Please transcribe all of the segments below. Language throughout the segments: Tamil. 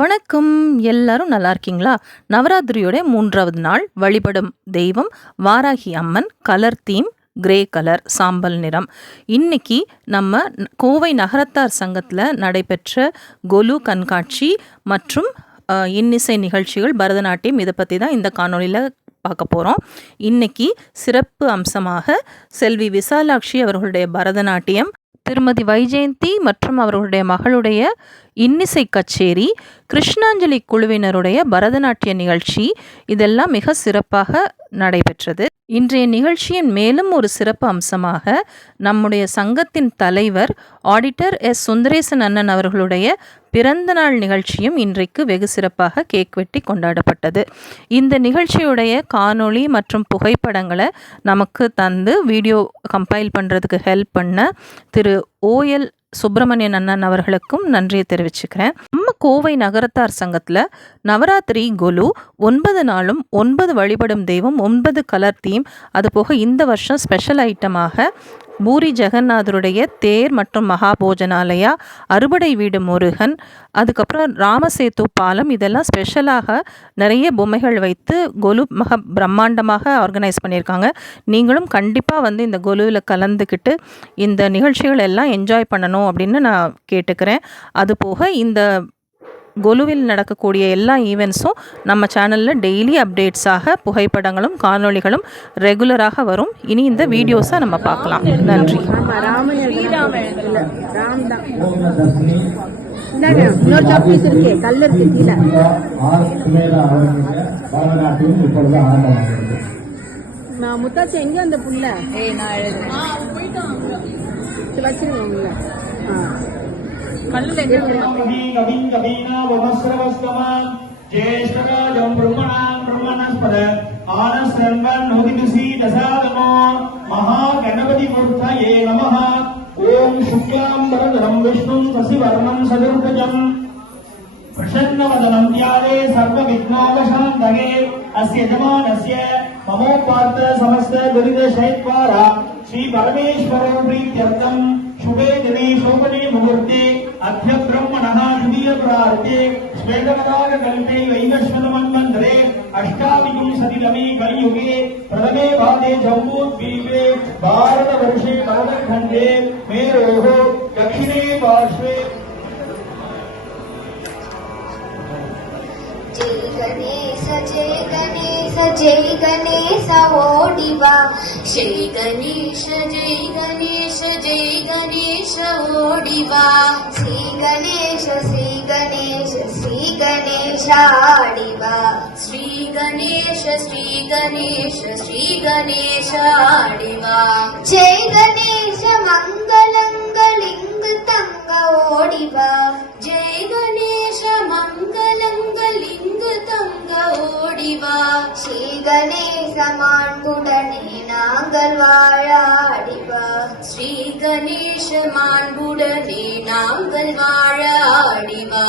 வணக்கம். எல்லாரும் நல்லா இருக்கீங்களா? நவராத்திரியோட 3வது நாள் வழிபடும் தெய்வம் Varahi Amman. Colour theme grey colour, சாம்பல் நிறம். இன்னைக்கு நம்ம கோவை நகரத்தார் சங்கத்தில் நடைபெற்ற கொலு கண்காட்சி மற்றும் இன்னிசை நிகழ்ச்சிகள், பரதநாட்டியம், இதை பற்றி தான் இந்த காணொலியில் பார்க்க போகிறோம். இன்னைக்கு சிறப்பு அம்சமாக செல்வி விசாலாட்சி அவர்களுடைய பரதநாட்டியம், திருமதி வைஜெயந்தி மற்றும் அவர்களுடைய மகளுடைய இன்னிசை கச்சேரி, கிருஷ்ணாஞ்சலி குழுவினருடைய பரதநாட்டிய நிகழ்ச்சி, இதெல்லாம் மிக சிறப்பாக நடைபெற்றது. இன்றைய நிகழ்ச்சியின் மேலும் ஒரு சிறப்பு அம்சமாக நம்முடைய சங்கத்தின் தலைவர் ஆடிட்டர் எஸ் சுந்தரேசன் அண்ணன் அவர்களுடைய பிறந்தநாள் நிகழ்ச்சியும் இன்றைக்கு வெகு சிறப்பாக கேக் வெட்டி கொண்டாடப்பட்டது. இந்த நிகழ்ச்சியுடைய காணொளி மற்றும் புகைப்படங்களை நமக்கு தந்து வீடியோ கம்பைல் பண்ணுறதுக்கு ஹெல்ப் பண்ண திரு ஓஎல் சுப்பிரமணியன் அண்ணன் அவர்களுக்கும் நன்றியை தெரிவிச்சுக்கிறேன். நம்ம கோவை நகரத்தார் சங்கத்தில் நவராத்திரி கொலு 9 நாளும் 9 வழிபடும் தெய்வம், 9 கலர் தீம், அதுபோக இந்த வருஷம் ஸ்பெஷல் ஐட்டமாக பூரி ஜெகநாதருடைய தேர் மற்றும் மகாபோஜனாலயா, அறுபடை வீடு முருகன், அதுக்கப்புறம் ராமசேத்து பாலம், இதெல்லாம் ஸ்பெஷலாக நிறைய பொம்மைகள் வைத்து கொலு பிரம்மாண்டமாக ஆர்கனைஸ் பண்ணியிருக்காங்க. நீங்களும் கண்டிப்பாக இந்த கொலுவில் கலந்துக்கிட்டு இந்த நிகழ்ச்சிகள் எல்லாம் என்ஜாய் பண்ணணும் அப்படின்னு நான் கேட்டுக்கிறேன். அதுபோக இந்த கொலுவில் நடக்கக்கூடிய எல்லா ஈவெண்ட்ஸும் நம்ம சேனலில் டெய்லி அப்டேட்ஸாக புகைப்படங்களும் காணொளிகளும் ரெகுலராக வரும். இனி இந்த வீடியோஸை நம்ம பார்க்கலாம். நன்றி. முத்தாச்சி எங்க அந்த புள்ள வச்சிருக்கோம்ல महागणपति मूर्तये नमः। ओम शुक्लांबरधरं विष्णुं शशिवर्णं चतुर्भुजं प्रसन्नवदनं ध्याये सर्वविघ्नोपशान्तये। अस्य यजमानस्य ममोपार्थ समस्त दुरितक्षयद्वारा श्री परमेश्वरो प्रीत्यर्थं शुभे दिने शोभने मुहूर्ते अद्य ब्रह्मणः द्वितीय प्रार्थे श्वेतपताकल्पे वैवस्वतमन्वन्तरे अष्टाविंशतितमे कलियुगे प्रथमे पादे जम्बूद्वीपे भारतवर्षे भारतखण्डे मेरोः दक्षिणे पार्श्वे जय गणेश ओडिवा। श्री गणेश जय गणेश ओडिवा। श्री गणेश आडिवा। श्री गणेश आडिवा। जय गणेश मंगलंगलिंग तंग ओडिवा। जय गणेश मंगलंगलिंग तंग ओडिवा। श्री गणेश माण्बुडने नांगल वाळाडिवा। श्री गणेश माण्बुडने नांगल वाळाडिवा।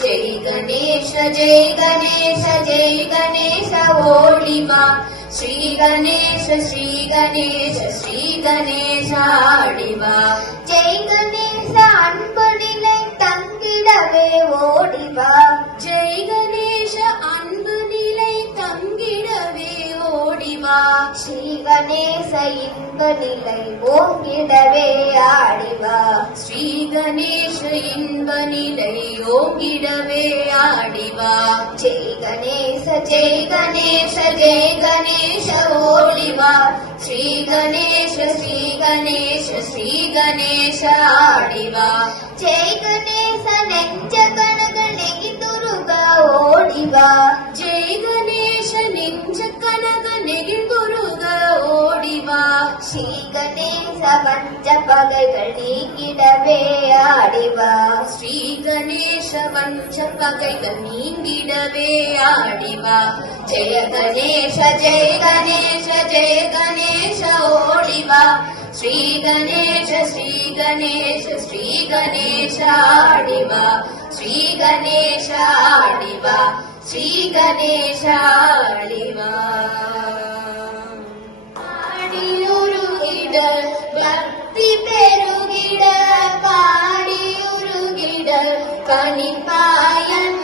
जय गणेश ओडिवा। श्री गणेश आडिवा। जय गणेश अன்புநிலை தங்கிடவே ஓடிவா। जय गणेश அன்புநிலை தங்கிடவே ஓடிவா। श्री गणेश இன்பநிலை ஓங்கிடவே ஆடிவா। श्री गणेश இன்பநிலை ஓங்கிடவே ஆடிவா। जय गणेश ओडिवा। श्री गणेश आडिवा। जय गणेश नेंज कनग नेगितुरुग ओडिवा। जय गणेश नेंज कनग नेगितुरुग ओडिवा। श्री गणेश वंच पगैगळ नीगिडवे आडिवा। श्री गणेश वंच पगैगळ नीगिडवे आडिवा। जय गणेश ओडिवा। श्री गणेश आडिवा। श्री गणेश आडिवा। श्री गणेश आडिवा। आडियुरुगिड भक्ति पेरुगिड पाडियुरुगिड कनिपायन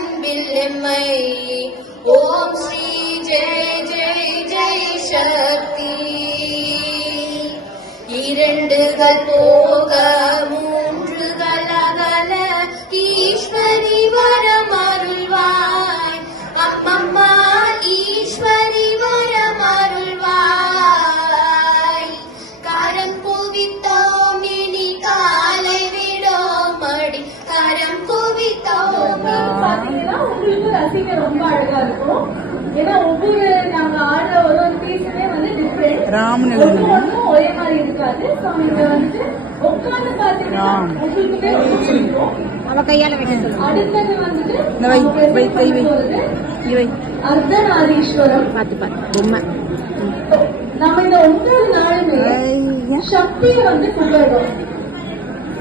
திசைகள் போக மூன்று கலகல ஈஸ்வரி வரம் அருள்வாய் அம்மம்மா ஈஸ்வரி வரம் அருள்வாய் கரம் குவித்தோம் இனி காலை விடோம் அடி கரம் குவித்தோம். பாத்தீங்கன்னா உங்களுக்கு ரசிக்க ரொம்ப அழகா இருக்கும். ஏன்னா ஒவ்வொரு நாங்க ஆடுற ஒரு பீஸுமே வந்து டிஃப்ரெண்ட், ஒன்றும் ஒரே மாதிரி இருக்காது. ஸோ நீங்க வந்துட்டு உட்காந்து பாத்தீங்கன்னா உங்களுக்குமே ரொம்ப பிடிக்கும். அவ கையால வைக்க சொல்லுங்க. அடுத்தது வந்துட்டு இவை அர்த்தநாரீஸ்வரம். பாத்து பொம்மை. நம்ம இந்த 9 நாளுமே சக்தியை வந்து கும்பிடுறோம்.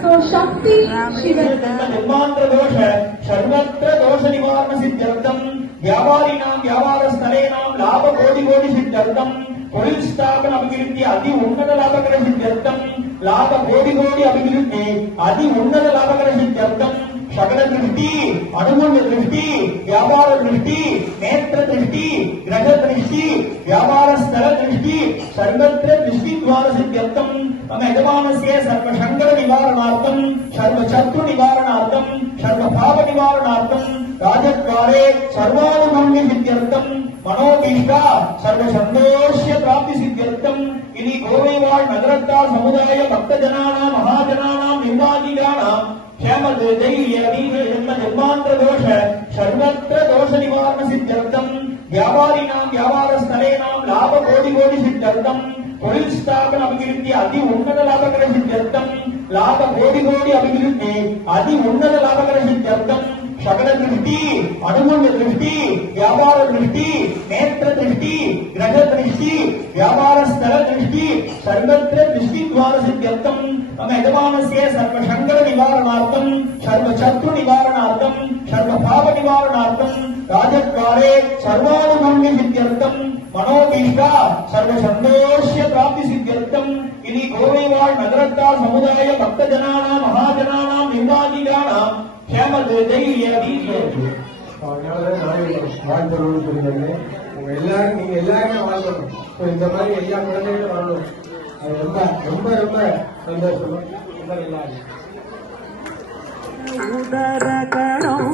ஸோ சக்தி சிவன் निर्मांत्र दोष सर्वत्र दोष निवारण सिद्ध्यर्थम व्यापारिणां व्यापारस्थलेनां लाभ कोटि कोटि सिद्ध्यर्थम தொழில் ஸ்தாபன அபிவிருத்தி அதி உன்னத லாபகர சித்தியர்த்தம் லாப கோடி கோடி அபிவிருத்தி அதி உன்னத லாபகர சித்தியர்த்தம் சகல திருஷ்டி அனுகூல திருஷ்டி வியாபார திருஷ்டி நேத்திர திருஷ்டி கிரக திருஷ்டி வியாபார ஸ்தல திருஷ்டி சர்வத்திர திருஷ்டி துவார சித்தியர்த்தம் மம யஜமானஸ்ய சர்வ சங்கர நிவாரணார்த்தம் சர்வ சத்ரு நிவாரணார்த்தம் சர்வ பாப நிவாரணார்த்தம் ராஜத்வாரே சர்வானுகூல்ய சித்தியர்த்தம் மனோபீஷ்டா சர்வ சந்தோஷ்ய பிராப்தி சித்தியர்த்தம் இனி கோவைவாழ் நகரத்தார் சமுதாய பக்த ஜனானாம் மகாஜனானாம் நிர்வாகிகானாம் க்ஷேமத் தைரிய வீர ஜன்ம நிர்மாந்திர தோஷ சர்வத்திர தோஷ நிவாரண சித்தியர்த்தம் வியாபாரினாம் வியாபாரஸ்தலேனாம் லாப கோடி கோடி சித்தியர்த்தம் தொழில் ஸ்தாபன அபிவிருத்தி அதி உன்னத லாபகர சித்தியர்த்தம் லாப கோடி கோடி அபிவிருத்தி அதி உன்னத லாபகர சித்தியர்த்தம் சகல திருஷ்டி அனுகூல திருஷ்டி வியாபார திருஷ்டி நேத்திர திருஷ்டி கிரக திருஷ்டி வியாபார ஸ்தல திருஷ்டி சர்வத்திர திருஷ்டி துவார சித்தியர்த்தம் மம யஜமானஸ்ய சர்வ சங்கர நிவாரணார்த்தம் சர்வ சத்ரு நிவாரணார்த்தம் சர்வ பாப நிவாரணார்த்தம் ராஜத்வாரே சர்வானுகூல்ய சித்தியர்த்தம் மனோபீஷ்டா சர்வ சந்தோஷ்ய பிராப்தி சித்தியர்த்தம் இனி கோவைவாழ் நகரத்தார் சமுதாய பக்த ஜனானாம் மகாஜனானாம் நிர்வாகிகானாம் க்ஷேமத் தைரிய வீர வாழ்ந்தவர்கள் சொல்லுங்க. உங்க எல்லாரும் நீங்க எல்லாருமே வாழ்ந்தோம். இந்த மாதிரி எல்லா குழந்தைகளும் வாழணும். அது ரொம்ப ரொம்ப ரொம்ப சந்தோஷம். ரொம்ப நல்லா இருக்கு. உதரகடம்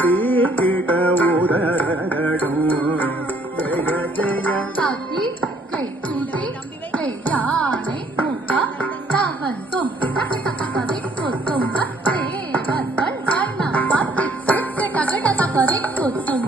தீட்டிட உதரகடம் ஜெய ஜெய காக்கி கை கூட்டி கை யானை மூக்கா தவன் தும் தக்க தக்கதை குத்தும் தேவர்கள் வண்ண பாத்தி சுத்த தகட தக்கதை குத்தும்